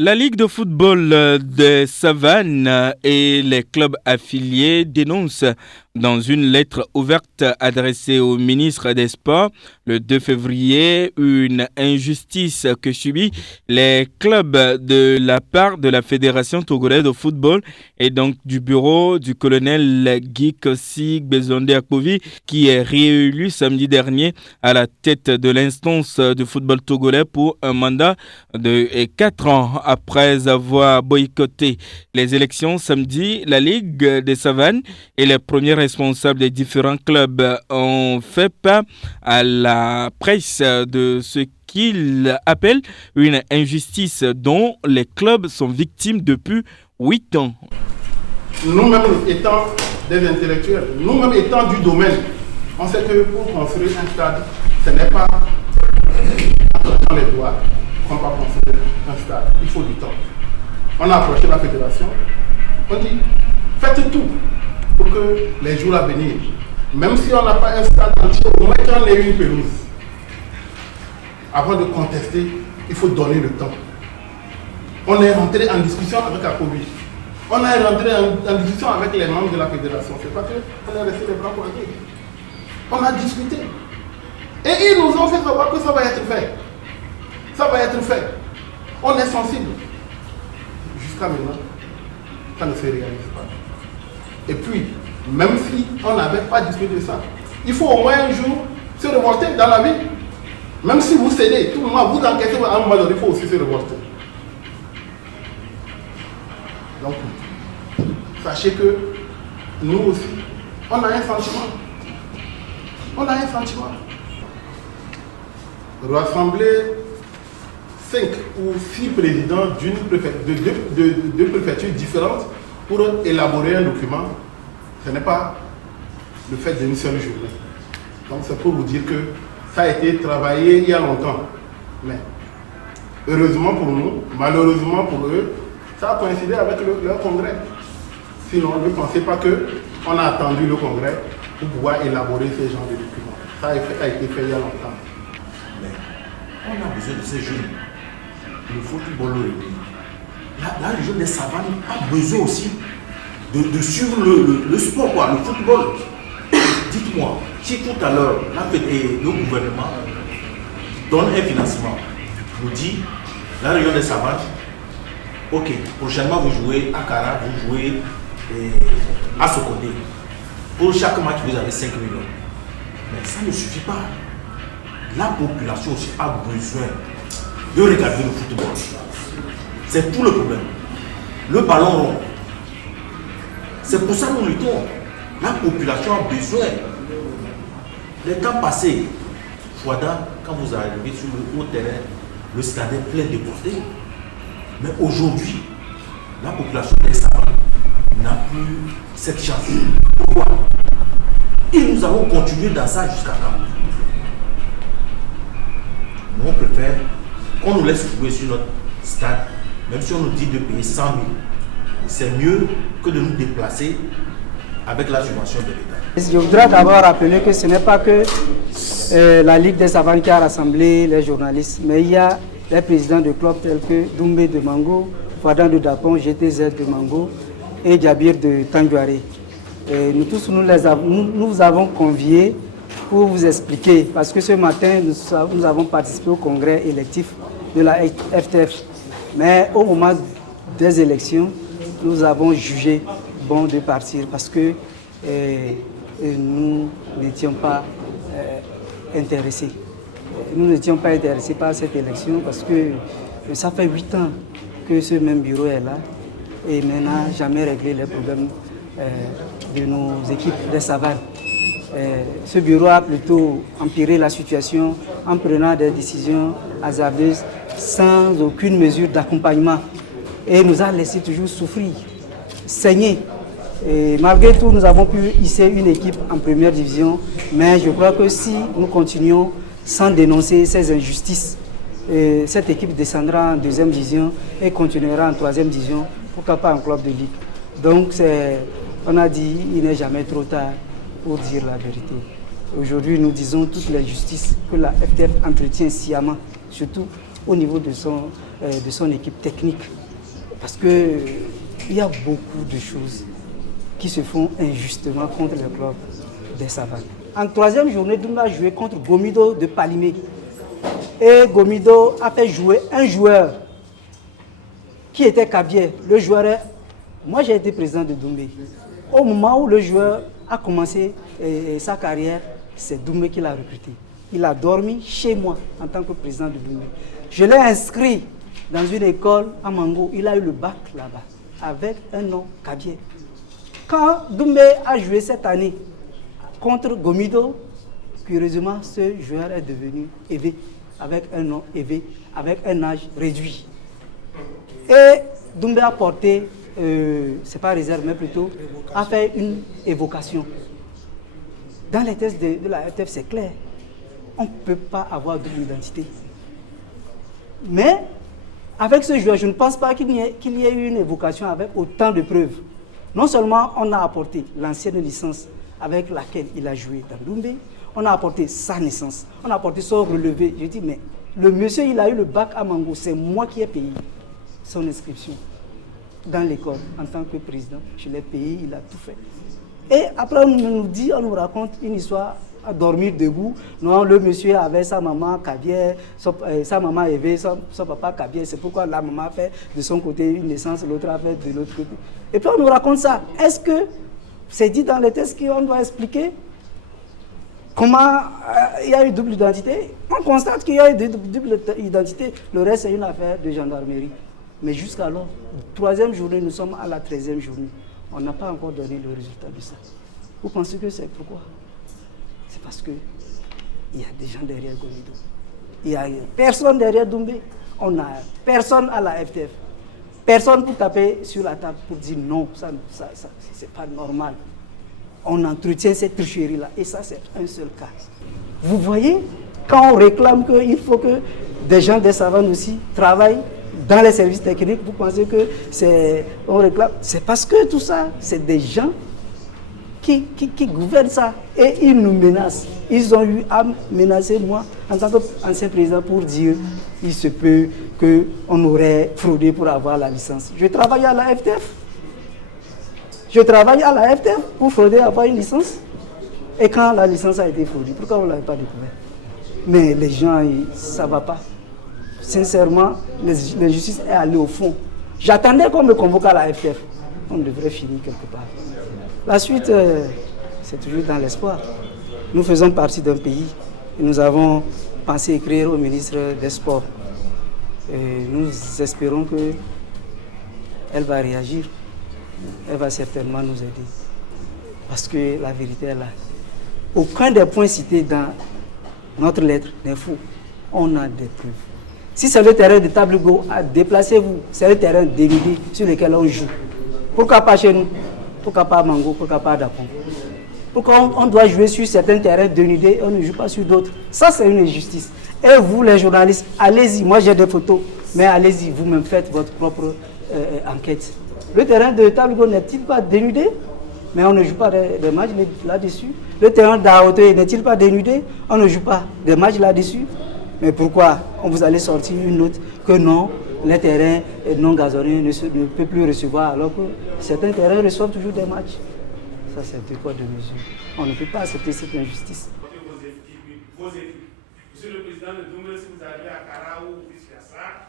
La Ligue de football de Savanes et les clubs affiliés dénoncent dans une lettre ouverte adressée au ministre des Sports le 2 février une injustice que subissent les clubs de la part de la Fédération togolaise de football et donc du bureau du colonel Guy Kossi Bezonde Akpovi qui est réélu samedi dernier à la tête de l'instance du football togolais pour un mandat de 4 ans. Après avoir boycotté les élections samedi, la Ligue des Savanes et les premiers responsables des différents clubs ont fait part à la presse de ce qu'ils appellent une injustice dont les clubs sont victimes depuis 8 ans. Nous-mêmes étant des intellectuels, nous-mêmes étant du domaine, on sait que pour construire un stade, ce n'est pas dans les doigts qu'on va construire un stade. Il faut du temps. On a approché la fédération, on dit faites tout pour que les jours à venir, même si on n'a pas un stade entier, au moins qu'on ait une pelouse. Avant de contester, il faut donner le temps. On est rentré en discussion avec Akobi. On est rentré en discussion avec les membres de la fédération. C'est pas qu'on est resté les bras croisés. On a discuté. Et ils nous ont fait savoir que ça va être fait. Ça va être fait. On est sensible. Jusqu'à maintenant, ça ne se réalise pas. Et puis, même si on n'avait pas discuté de ça, il faut au moins un jour se révolter dans la vie. Même si vous cédez, tout le monde vous encaissez à un moment donné, il faut aussi se révolter. Donc, sachez que nous aussi, on a un sentiment. On a un sentiment. Rassembler 5 ou 6 présidents de deux préfectures différentes pour élaborer un document, ce n'est pas le fait d'une seule journée. Donc c'est pour vous dire que ça a été travaillé il y a longtemps. Mais heureusement pour nous, malheureusement pour eux, ça a coïncidé avec leur congrès. Sinon, ne pensez pas qu'on a attendu le congrès pour pouvoir élaborer ces genres de documents. Ça a été fait il y a longtemps. Mais on a besoin de ces jeunes. Le football, la région des Savanes a besoin aussi de suivre le sport, quoi, le football. Dites-moi, si tout à l'heure, le gouvernement donne un financement, nous dit, la région des Savanes, ok, prochainement vous jouez à Kara, vous jouez à Sokodé. Pour chaque match, vous avez 5 millions. Mais ça ne suffit pas. La population aussi a besoin de regarder le football. C'est tout le problème. Le ballon rond. C'est pour ça que nous luttons. La population a besoin. Les temps passés, Fouada, quand vous arrivez sur le haut terrain, le stade est plein de portées. Mais aujourd'hui, la population des Savanes n'a plus cette chance. Pourquoi? Et nous allons continuer dans ça jusqu'à quand? Nous, on préfère qu'on nous laisse jouer sur notre stade, même si on nous dit de payer 100 000. C'est mieux que de nous déplacer avec la subvention de l'État. Je voudrais d'abord rappeler que ce n'est pas que la Ligue des Savanes qui a rassemblé les journalistes, mais il y a les présidents de clubs tels que Doumbé de Mango, Fadan de Dapon, GTZ de Mango et Djabir de Tanguaré. Nous tous, nous avons conviés pour vous expliquer, parce que ce matin, nous avons participé au congrès électif de la FTF. Mais au moment des élections, nous avons jugé bon de partir parce que nous n'étions pas intéressés. Nous n'étions pas intéressés par cette élection parce que ça fait 8 ans que ce même bureau est là et n'a jamais réglé les problèmes de nos équipes des Savanes. Ce bureau a plutôt empiré la situation en prenant des décisions hasardeuses sans aucune mesure d'accompagnement et nous a laissé toujours souffrir, saigner. Et malgré tout, nous avons pu hisser une équipe en première division, mais je crois que si nous continuons sans dénoncer ces injustices, cette équipe descendra en deuxième division et continuera en troisième division, pourquoi pas en club de ligue. Donc on a dit il n'est jamais trop tard pour dire la vérité. Aujourd'hui, nous disons toute l'injustice que la FTF entretient sciemment surtout au niveau de son équipe technique. Parce qu'il y a beaucoup de choses qui se font injustement contre le club des Savanes. En troisième journée, Doumbé a joué contre Gomido de Palimé. Et Gomido a fait jouer un joueur qui était Kabier. Le joueur Moi, j'ai été président de Doumbé. Au moment où le joueur a commencé sa carrière, c'est Doumbé qui l'a recruté. Il a dormi chez moi en tant que président de Doumbé. Je l'ai inscrit dans une école à Mango. Il a eu le bac là-bas, avec un nom Kabier. Quand Doumbé a joué cette année contre Gomido, curieusement, ce joueur est devenu élevé, avec un nom élevé, avec un âge réduit. Et Doumbé a porté, c'est pas réserve, mais plutôt, a fait une évocation. Dans les tests de la FTF, c'est clair. On ne peut pas avoir double identité. Mais, avec ce joueur, je ne pense pas qu'il y ait eu une évocation avec autant de preuves. Non seulement on a apporté l'ancienne licence avec laquelle il a joué dans Doumbé, on a apporté sa naissance, on a apporté son relevé. Je dis, mais le monsieur, il a eu le bac à Mango, c'est moi qui ai payé son inscription dans l'école en tant que président. Je l'ai payé, il a tout fait. Et après, on nous raconte une histoire à dormir debout. Non, le monsieur avait sa maman Kabier, sa maman avait son papa Kabier. C'est pourquoi la maman a fait de son côté une naissance, l'autre a fait de l'autre côté. Et puis on nous raconte ça. Est-ce que c'est dit dans les tests qu'on doit expliquer comment il y a eu double identité? On constate qu'il y a eu double identité. Le reste, c'est une affaire de gendarmerie. Mais jusqu'alors, troisième journée, nous sommes à la 13e journée. On n'a pas encore donné le résultat de ça. Vous pensez que c'est pourquoi? C'est parce qu'il y a des gens derrière Gomido. Il n'y a personne derrière Doumbé. On n'a personne à la FTF. Personne pour taper sur la table pour dire non, ça c'est pas normal. On entretient cette tricherie-là. Et ça, c'est un seul cas. Vous voyez, quand on réclame qu'il faut que des gens des Savanes aussi travaillent dans les services techniques, vous pensez que on réclame? C'est parce que tout ça, c'est des gens qui gouvernent ça. Et ils nous menacent. Ils ont eu à menacer moi, en tant qu'ancien président, pour dire il se peut qu'on aurait fraudé pour avoir la licence. Je travaille à la FTF. Je travaille à la FTF pour frauder, avoir une licence. Et quand la licence a été fraudée, pourquoi on ne l'avait pas découvert? Mais les gens, ça ne va pas. Sincèrement, l'injustice est allée au fond. J'attendais qu'on me convoque à la FTF. On devrait finir quelque part. La suite, c'est toujours dans l'espoir. Nous faisons partie d'un pays et nous avons pensé écrire au ministre des Sports. Et nous espérons qu'elle va réagir. Elle va certainement nous aider. Parce que la vérité est là. Aucun des points cités dans notre lettre n'est faux. On a des preuves. Si c'est le terrain de Tableau, déplacez-vous. C'est le terrain dévidé sur lequel on joue. Pourquoi pas chez nous? Pourquoi pas à Mango? Pourquoi pas à Dapon? Pourquoi on doit jouer sur certains terrains dénudés et on ne joue pas sur d'autres? Ça, c'est une injustice. Et vous, les journalistes, allez-y. Moi, j'ai des photos. Mais allez-y, vous-même faites votre propre enquête. Le terrain de Tableau n'est-il pas dénudé? Mais on ne joue pas des matchs là-dessus. Le terrain d'Aoté n'est-il pas dénudé? On ne joue pas des matchs là-dessus. Mais pourquoi on vous allez sortir une note que non, les terrains non gazonnés ne peuvent plus recevoir alors que certains terrains reçoivent toujours des matchs? Ça, c'est un poids de mesure. On ne peut pas accepter cette injustice. Monsieur le président de Doumbé, si vous arrivez à Kara ou vice-versa,